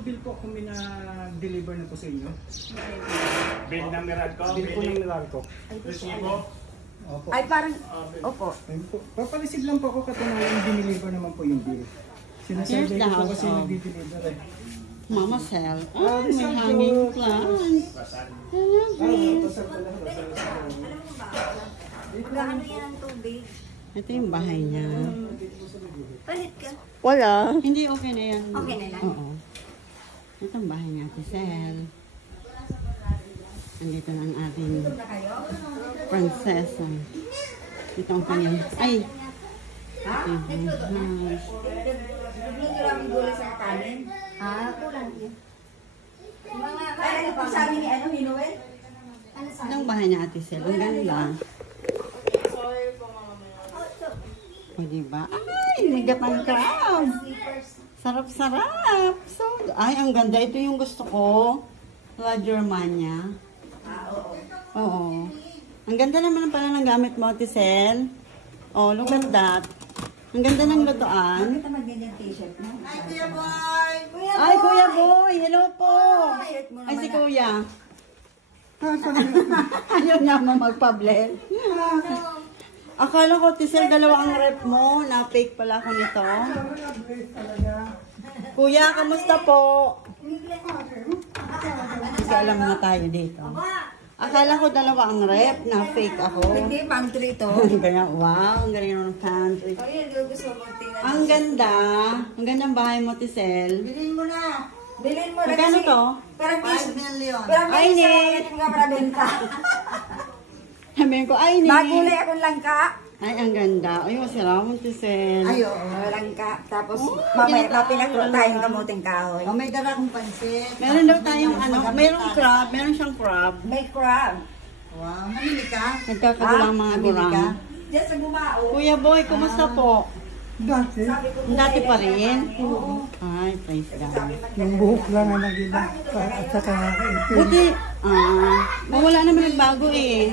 bill po kung na-deliver na po sa inyo. Bill ng Meralco? Bill po ng Meralco. Resibo? Opo. Ay, parang, opo. Ayun po. Papareceive lang po ako katunayan dineliver naman po yung bill. Here's Sinasabi the ko po house kasi of nagdi-deliver eh. Mama Cell. Ay, may Rizal hanging po. plants. I love it. Pasal pala, pasal sa Gaano yan ang tubig? Ito yung bahay niya. Palit ka. Wala. Hindi, okay na yan. Okay na lang? Oo. Ito ang bahay niya, Ate Cel. Andito na ang ating prinsesa. Ito ang kanyang... Ay! Ha? Ito yung house. Nagluto lang yung gulay sa kanin. Kulang yun. Ay, ano pa sabi ni ano, ni Noel? Ano Ito sabi? ang bahay niya, Ate Cel. Ang ganda. O, diba? Ay, nagatang crab. Sarap-sarap. So, ay, ang ganda. Ito yung gusto ko. La Germania. Oo. Ang ganda naman pala ng gamit mo, Ate Cel. Oh, look at that. Ang ganda ng lutuan. Bakit naman ganyan t-shirt mo? Ay, Kuya Boy! Hello po! Ay, si Kuya. Ayaw niya mo magpa-blend. Akala ko, Tisel, dalawa ang rep mo. Na-fake pala ako nito. Kuya, kamusta po? Kasi alam na tayo dito. Akala ko dalawa ang rep. Na-fake ako. Hindi, pantry to. Kaya, wow, ang galing naman ng pantry. Ayun, gusto mo tingnan. Ang ganda. Ang ganda ng bahay mo, Tisel. Bilhin mo na. Bilhin mo na. Magkano kasi to? Parang 5 million. Parang Ay, may Nick. isa mga benta. Sabihin ko, ay, ni. Magulay akong langka. Ay, ang ganda. Ay, masarap mo, Tisel. Ay, oo, langka. Tapos, mamaya, mapinaklo tayong kamuting kahoy. O, may dala kong pansit. Meron daw tayong ano, merong crab, meron siyang crab. May crab. Wow, namili ka? Nagkakagulang mga Namili ka? gurang. Diyan sa gumao. Kuya Boy, kumusta po? Dati, Sabi ko, Dati pa rin? Oo. Ay, praise God. yung buhok lang ang naging at saka Buti, wala naman nagbago eh.